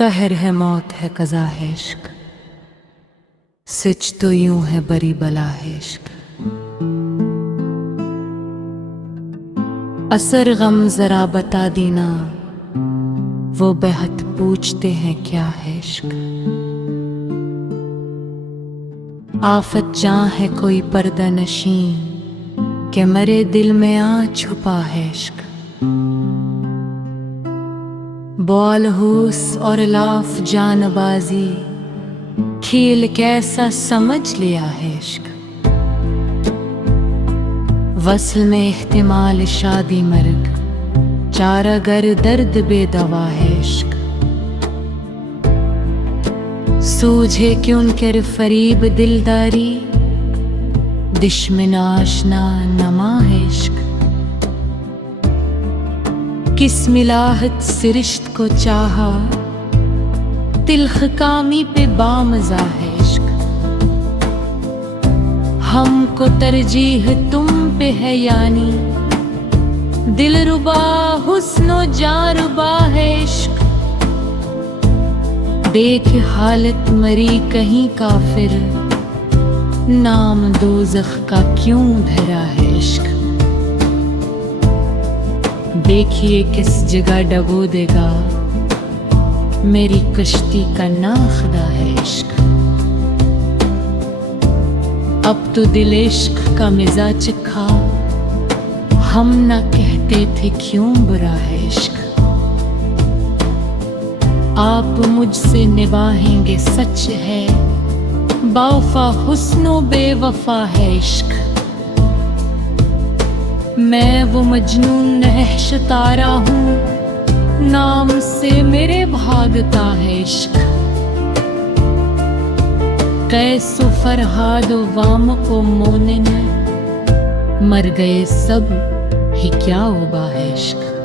कहर है मौत है कज़ा है इश्क, सच तो यूं है बरी बला है इश्क। असर गम जरा बता देना, वो बेहद पूछते हैं क्या है इश्क। आफत जहाँ है कोई पर्दा नशीं, के मरे दिल में आ छुपा है इश्क। बौल हुस और लाफ जानबाजी, खेल कैसा समझ लिया है इश्क। वस्ल में इख्तिमाल शादी मर्ग, चारागर दर्द बेदवा है इश्क। सूझे क्यों कर फरीब दिलदारी, दुश्मन आशना नमा है इश्क। किस मिलाहत से रिश्त को चाहा, तिल्ख कामी पे बामज़ा है इश्क। हमको तरजीह तुम पे है यानी, दिलरुबा हुस्नो जारुबा है इश्क। देख हालत मरी कहीं काफिर, नाम दोज़ख का क्यों धरा है इश्क। देखिए किस जगह डबो देगा, मेरी कश्ती का नाखदा है इश्क। अब तो दिल इश्क का मिज़ा चिखा, हम ना कहते थे क्यों बुरा है इश्क। आप मुझसे निभाएंगे सच है, बावफा हुस्नो बेवफा है इश्क। मैं वो मजनून नहश तारा हूँ, नाम से मेरे भागता है इश्क। कैसो फरहादो वाम को मोनिन, मर गए सब ही क्या हुआ है इश्क।